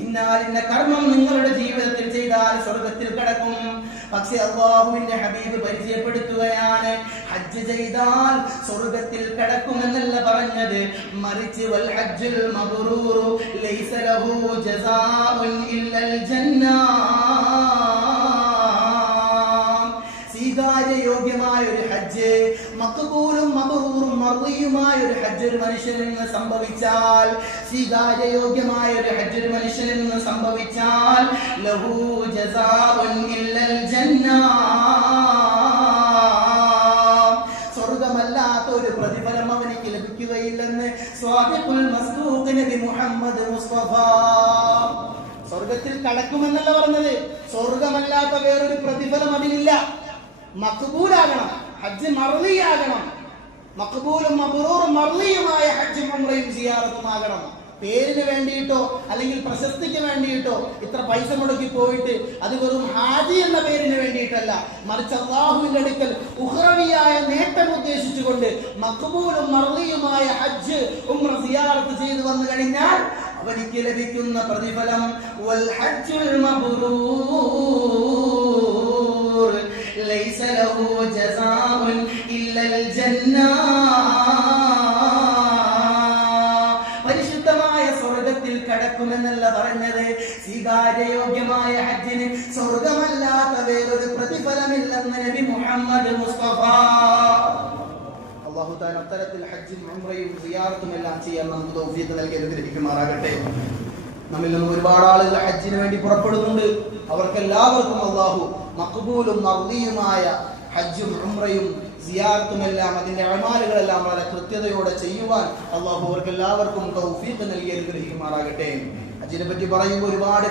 ഇന്ന കർമ്മം നിങ്ങളുടെ ജീവിതത്തിൽ ചെയ്താൽ സ്വർഗ്ഗത്തിൽ കടക്കും. പക്ഷേ അല്ലാഹുവിന്റെ ഹബീബ് പരിചയപ്പെടുത്തുകയാണ്, ഹജ്ജ് ചെയ്താൽ സ്വർഗ്ഗത്തിൽ കടക്കുമെന്നല്ല പറഞ്ഞത്, മറിച്ച് വൽ ഹജ്ജുൽ മബ്റൂറു ലൈസ ലഹു ജസാഉൻ ഇല്ലൽ ജന്ന. സ്വീകാര്യയോഗ്യമായ ഒരു ഹജ്ജ്, മഖ്ബൂലും മബ്റൂറും മർദിയുമായ ഒരു ഹജ്ജ് ഒരു മനുഷ്യനിൽ നിന്ന് സംഭവിച്ചാൽ, സ്വീകാര്യയോഗ്യമായ ഒരു ഹജ്ജ് ഒരു മനുഷ്യനിൽ നിന്ന് സംഭവിച്ചാൽ, ലഹു ജസാഉൻ ഇല്ലൽ ജന്ന, സ്വർഗ്ഗമല്ലാത്ത ഒരു പ്രതിഫലം അവനിക്ക് ലഭിക്കുകയില്ലെന്ന് സ്വാദിഖുൽ മസ്ദൂഖ് നബി മുഹമ്മദ് മുസ്തഫ. സ്വർഗ്ഗത്തിൽ കടക്കുമെന്നല്ല പറഞ്ഞത്, സ്വർഗ്ഗമല്ലാത്ത വേറൊരു പ്രതിഫലം അതിനില്ല. മഖ്ബൂലാകണം, ഹജ്ജ് മർദിയാകണം. മഖ്ബൂലും മബ്റൂറും മർദിയുമായ ഹജ്ജും ഉംറയും സിയാറത്തുമാകണം. പേരിന് വേണ്ടിയിട്ടോ അല്ലെങ്കിൽ പ്രശസ്തിക്ക് വേണ്ടിയിട്ടോ ഇത്ര പൈസ മുടക്കി പോയിട്ട് അത് വെറും ഹാജി എന്ന പേരിന് വേണ്ടിയിട്ടല്ല, മറിച്ച് അല്ലാഹുവിന്റെ അടുക്കൽ ഉഖ്റവിയായ നേട്ടം ഉദ്ദേശിച്ചുകൊണ്ട് മഖ്ബൂലും മർദിയുമായ ഹജ്ജ് ഉംറ സിയാറത്ത് ചെയ്തു വന്നു കഴിഞ്ഞാൽ അവനിക്ക് ലഭിക്കുന്ന പ്രതിഫലം വൽ ഹജ്ജുൽ മബ്റൂർ ലൈസ ലഹു ജസാഉൻ ഇല്ലൽ ജന്ന. പരിശുദ്ധമായ സ്വർഗ്ഗത്തിൽ കടക്കുമെന്നല്ല പറഞ്ഞത്, സ്വീകാര്യയോഗ്യമായ ഹജ്ജിന് സ്വർഗ്ഗമല്ലാത്ത വേറൊരു പ്രതിഫലമില്ലെന്ന് നബി മുഹമ്മദ് മുസ്തഫ. അല്ലാഹു തആല അത്തരത്തിൽ ഹജ്ജും ഉംറയും സിയാറത്തും എല്ലാം ചെയ്യാൻ നമുക്ക് തൗഫീഖ് നൽകി അനുഗ്രഹിക്കുമാറാകട്ടെ. നമ്മിൽ നിന്ന് ഒരുപാട് ആളുകൾ ഹജ്ജിന് വേണ്ടി പുറപ്പെടുന്നുണ്ട്. അവർക്കെല്ലാവർക്കും അല്ലാഹു മഖ്ബൂലും മർദിയുമായ ഹജ്ജും ഉംറയും സിയാറത്തുമെല്ലാം അതിന്റെ അമാലുകളെല്ലാം വളരെ കൃത്യതയോടെ ചെയ്യുവാൻ അല്ലാഹു അവർക്കെല്ലാവർക്കും തൗഫീഖ് നൽകി അനുഗ്രഹിക്കുമാറാകട്ടെ. ഹജ്ജിനെ പറ്റി പറയുമ്പോൾ ഒരുപാട്